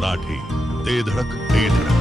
मराठी, ते धडक ते धडक.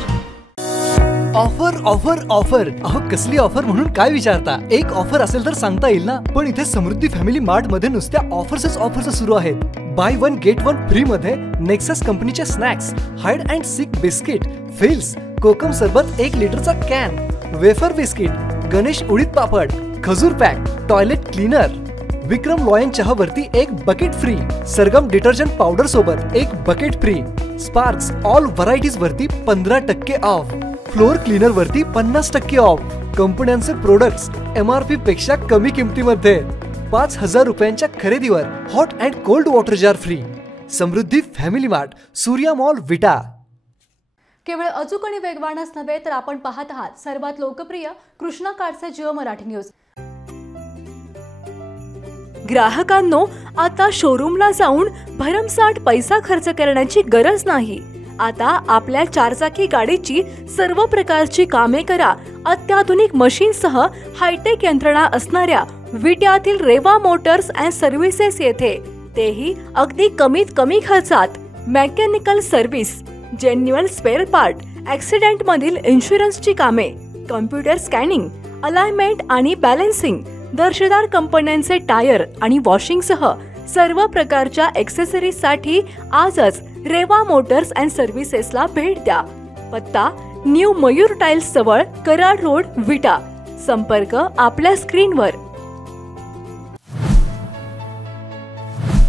Offer offer offer. अहो कसली ऑफर म्हणून काय विचारता? एक ऑफर असेल तर सांगता येईल ना. पण इथे समृद्धी फॅमिली मार्ट मध्ये नुसत्या ऑफर्स सुरू आहेत. Buy one get one free मध्ये नेक्सस कंपनीचे snacks, hide and seek biscuit, fills, कोकम सरबत 1 लिटरचा कॅन, वेफर बिस्किट, गणेश उडीद पापड, खजूर पॅक, टॉयलेट क्लीनर, विक्रम लॉयन चहा वरती 1 बकेट फ्री, सरगम डिटर्जंट पावडर सोबत 1 bucket free, sparks all varieties वरती 15% ऑफ, फ्लोर क्लीनर वरती 50% ऑफ. कंपन्यांचे प्रोडक्ट्स MRP पेक्षा कमी किमतीमध्ये. 5000 रुपयांच्या खरेदीवर hot and cold water jar free. Samruddhi family mart, Surya mall, Vita. केवळ अचूक आणि वेगवानच नव्हे तर आपण पाहत आहात सर्वात लोकप्रिय कृष्णा कार्डचे जिओ मराठी न्यूज. ग्राहकांनो, आता शोरूमला जाऊन भरमसाठ पैसा खर्च करण्याची गरज नाही. आता आपल्या 4 चाकी गाडीची सर्व प्रकारची कामे करा अत्याधुनिक मशीनसह हायटेक यंत्रणा असणाऱ्या विट्यातील रेवा मोटर्स अँड सर्व्हिसेस येथे. तेही अगदी कमी खर्चात. Mechanical service, genuine spare part, accident मधील इन्शुरन्सची कामे, कम्प्युटर स्कॅनिंग, अलाइनमेंट आणि बॅलन्सिंग, दर्जेदार कंपन्यांचे टायर आणि वॉशिंगसह सर्व प्रकारच्या एक्सेसरीज साठी आजच रेवा मोटर्स अँड सर्व्हिसेसला भेट द्या. पत्ता न्यू मयूर टाइल्स जवळ, कराड रोड, विटा. संपर्क आपल्या स्क्रीनवर.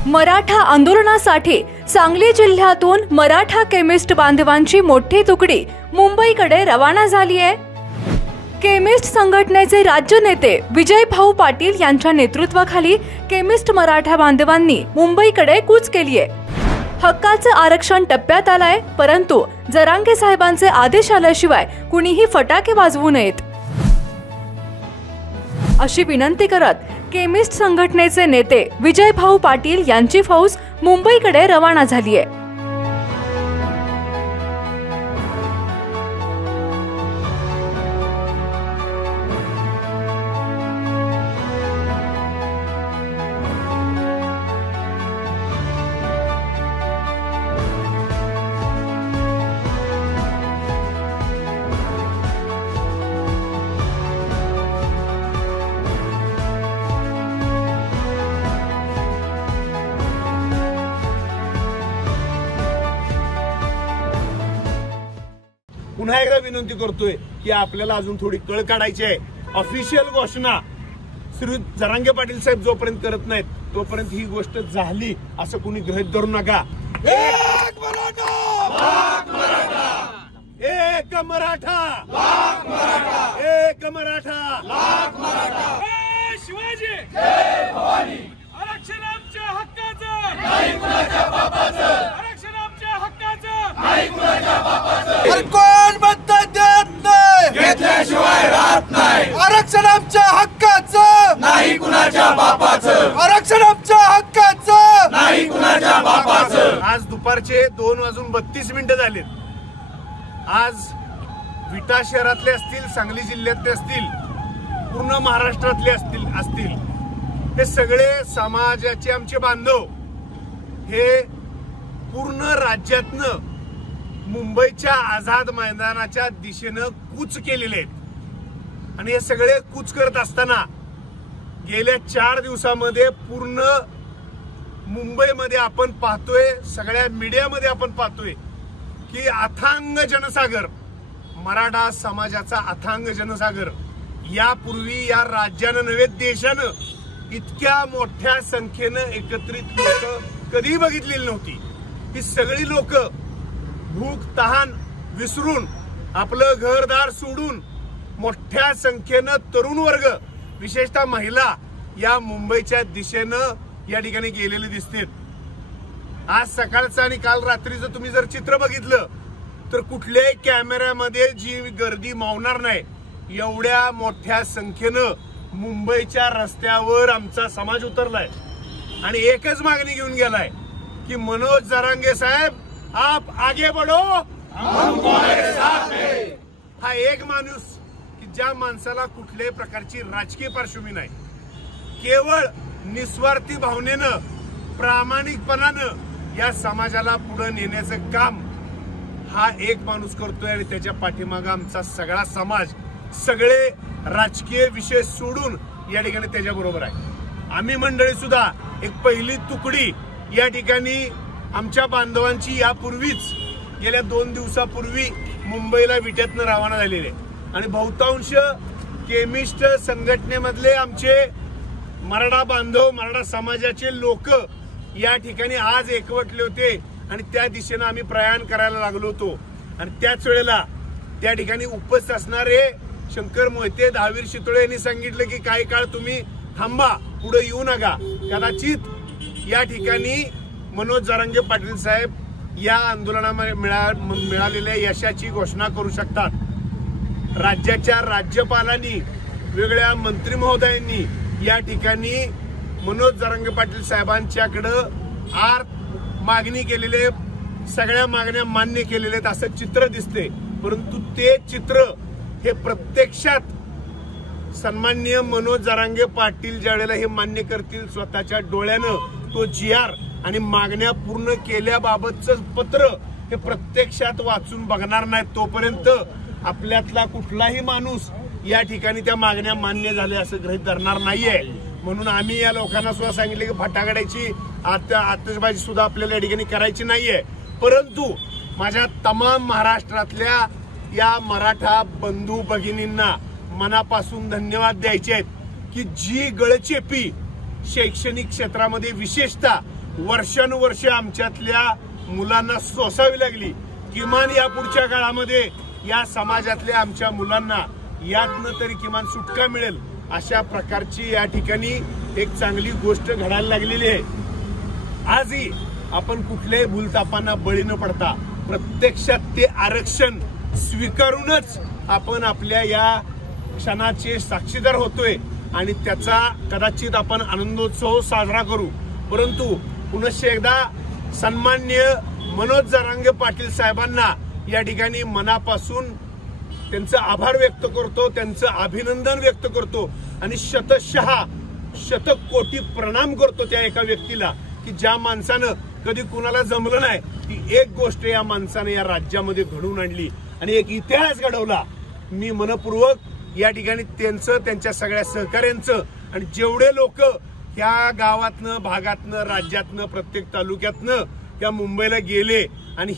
मराठा आंदोलनासाठी सांगली जिल्ह्यातून मराठा केमिस्ट बांधवांची मोठी तुकडी मुंबईकडे रवाना झाली आहे. केमिस्ट संघटनेचे राज्य नेते विजय भाऊ पाटील यांच्या नेतृत्वाखाली केमिस्ट मराठा बांधवांनी मुंबईकडे कूच केली आहे. हक्काचं आरक्षण टप्प्यात आलंय, परंतु जरांगे साहेबांचे आदेश आल्याशिवाय कुणीही फटाके वाजवू नयेत अशी विनंती करत केमिस्ट संघटनेचे नेते विजय भाऊ पाटील यांची फौज मुंबईकडे रवाना झाली आहे. पुन्हा एकदा विनंती करतोय की आपल्याला अजून थोडी कळ काढायची आहे. ऑफिशियल घोषणा श्री जरांगे पाटील साहेब जोपर्यंत करत नाहीत तोपर्यंत ही गोष्ट झाली असं कुणी गृहीत धरू नका. एक मराठा, एक मराठा, एक मराठा, शिवाजी, जय भवानी. आरक्षण आमच्या हक्काचं, नाही कुणाच्या बापाचं. आरक्षण आमच्या हक्काचं, नाही कुणाच्या बापाचं. कोण म्हणतं देत नाही, घेतल्याशिवाय राहत नाही. आरक्षण आमच्या हक्काचं, नाही कुणाच्या बापाचं. आरक्षण आमच्या हक्काचं, नाही कुणाच्या बापाचं. आज दुपारचे 2:32 झालेत. आज विटा शहरातले असतील, सांगली जिल्ह्यातले असतील, पूर्ण महाराष्ट्रातले असतील हे सगळे समाजाचे आमचे बांधव हे पूर्ण राज्यातनं मुंबईच्या आझाद मैदानाच्या दिशेनं कूच केलेले आहेत. आणि हे सगळे कूच करत असताना गेल्या 4 दिवसामध्ये पूर्ण मुंबईमध्ये आपण पाहतोय, सगळ्या मीडियामध्ये आपण पाहतोय की अथांग जनसागर, मराठा समाजाचा अथांग जनसागर. यापूर्वी या राज्यानं नव्हे देशानं इतक्या मोठ्या संख्येनं एकत्रित लोक कधी बघितलेली नव्हती. ही सगळी लोक भूक तहान विसरून, आपलं घरदार सोडून मोठ्या संख्येनं तरुण वर्ग, विशेषतः महिला या मुंबईच्या दिशेनं या ठिकाणी गेलेले दिसतात. आज सकाळचं आणि काल रात्रीचं तुम्ही जर चित्र बघितलं तर कुठल्याही कॅमेऱ्यामध्ये जी गर्दी मावणार नाही एवढ्या मोठ्या संख्येनं मुंबईच्या रस्त्यावर आमचा समाज उतरलाय. आणि एकच मागणी घेऊन गेलाय की मनोज जरांगे साहेब, आप आगे बढ़ो, हम तुम्हारे साथ हैं. हा एक माणूस की ज्या माणसाला कुठल्याही प्रकारची राजकीय पार्श्वभूमी नाही, केवळ निस्वार्थी भावनेनं, प्रामाणिकपणानं या समाजाला पुढे नेण्याचं काम हा एक माणूस करतोय आणि त्याच्या पाठीमागे आमचा सगळा समाज, सगळे राजकीय विषय सोडून या ठिकाणी त्याच्या बरोबर आहे. आम्ही मंडळी सुद्धा एक पहिली तुकडी या ठिकाणी आमच्या बांधवांची यापूर्वीच गेल्या 2 दिवसापूर्वी मुंबईला विट्यातनं रवाना झालेले आणि बहुतांश केमिस्ट संघटनेमधले आमचे मराठा बांधव, मराठा समाजाचे लोक या ठिकाणी आज एकवटले होते आणि त्या दिशेनं आम्ही प्रयाण करायला लागलो होतो. आणि त्याच वेळेला त्या ठिकाणी उपस्थित असणारे शंकर मोहिते, दहावीर शितोळे यांनी सांगितलं की काही काळ तुम्ही थांबा, पुढे येऊ नका. कदाचित या ठिकाणी मनोज जरांगे पाटील साहेब या आंदोलनामध्ये मिळालेल्या यशाची घोषणा करू शकतात. राज्याच्या राज्यपालांनी, वेगळ्या मंत्री महोदयांनी या ठिकाणी मनोज जरांगे पाटील साहेबांच्याकडं मागणी केलेले, सगळ्या मागण्या मान्य केलेल्या आहेत असं चित्र दिसते. परंतु ते चित्र हे प्रत्यक्षात सन्माननीय मनोज जरांगे पाटील ज्यावेळेला हे मान्य करतील स्वतःच्या डोळ्यानं, तो GR आणि मागण्या पूर्ण केल्याबाबतचं पत्र हे प्रत्यक्षात वाचून बघणार नाहीत, तोपर्यंत आपल्यातला कुठलाही माणूस या ठिकाणी त्या मागण्या मान्य झाल्या असं गृहीत धरणार नाहीये. म्हणून आम्ही या लोकांना सुद्धा सांगितले की फटाकड्याची आतषबाजी सुद्धा आपल्याला या ठिकाणी करायची नाहीये. परंतु माझ्या तमाम महाराष्ट्रातल्या या मराठा बंधू भगिनींना मनापासून धन्यवाद द्यायचे आहेत की जी गळचेपी शैक्षणिक क्षेत्रामध्ये विशेषतः वर्षानुवर्ष आमच्यातल्या मुलांना सोसावी लागली, किमान या पुढच्या काळामध्ये या समाजातल्या आमच्या मुलांना यातनं तरी किमान सुटका मिळेल अशा प्रकारची या ठिकाणी एक चांगली गोष्ट घडायला लागलेली आहे. आजही आपण कुठल्याही भूलतापांना बळी न पडता प्रत्यक्षात ते आरक्षण स्वीकारूनच आपण आपल्या या क्षणाचे साक्षीदार होतोय आणि त्याचा कदाचित आपण आनंदोत्सव साजरा करू. परंतु पुनश्च एकदा सन्माननीय मनोज जरांगे पाटील साहेबांना या ठिकाणी मनापासून त्यांचं आभार व्यक्त करतो, त्यांचं अभिनंदन व्यक्त करतो आणि शतकोटी प्रणाम करतो त्या एका व्यक्तीला की ज्या माणसानं कधी कुणाला जमलं नाही ती एक गोष्ट या माणसाने या राज्यामध्ये घडवून आणली आणि एक इतिहास घडवला. मी मनपूर्वक या ठिकाणी त्यांचं, त्यांच्या सगळ्या सहकार्यांचं आणि जेवढे लोक ह्या गावातनं, भागातनं, राज्यातनं, प्रत्येक तालुक्यातनं त्या मुंबईला गेले आणि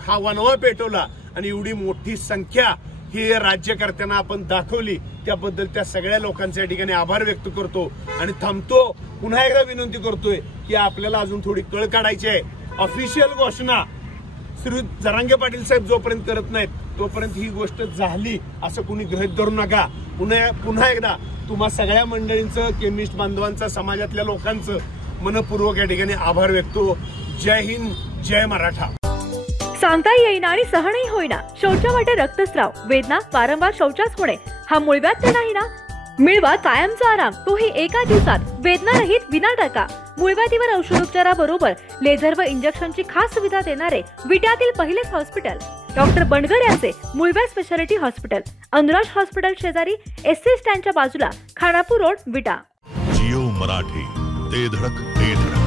हा वनवा पेटवला आणि एवढी मोठी संख्या ही राज्यकर्त्यांना आपण दाखवली, त्याबद्दल त्या सगळ्या लोकांच्या या ठिकाणी आभार व्यक्त करतो आणि थांबतो. पुन्हा एकदा विनंती करतोय की आपल्याला अजून थोडी कळ काढायची आहे. ऑफिशियल घोषणा श्री जरांगे पाटील साहेब जोपर्यंत करत नाहीत तोपर्यंत ही गोष्ट झाली असं कुणी गृहीत धरू नका. पुन्हा एकदा तुम्हा सगळ्या मंडळींचं, केमिस्ट बांधवांचं, समाजातल्या लोकांचं मनपूर्वक या ठिकाणी आभार व्यक्त. जय हिंद, जय मराठा. सांगता येईना आणि सहनही होईना, शौचावाटे रक्तस्राव, वेदना, वारंवार शौचास होणे हा मूळव्याध नाही ना? मिळवा कायमचा आराम, तोही एका दिवसात, वेदनारहित विना टाका. मूळव्याधीवर औषधोपचाराबरोबर लेझर व इंजेक्शनची खास सुविधा देणारे विट्यातील पहिलेच हॉस्पिटल डॉक्टर बनगर यांचे मूळव्याध स्पेशालिटी हॉस्पिटल, अनुराज हॉस्पिटल शेजारी, SC स्टँडच्या बाजूला, खानापूर रोड, विटा. जिओ मराठी, ते धडक ते धडक.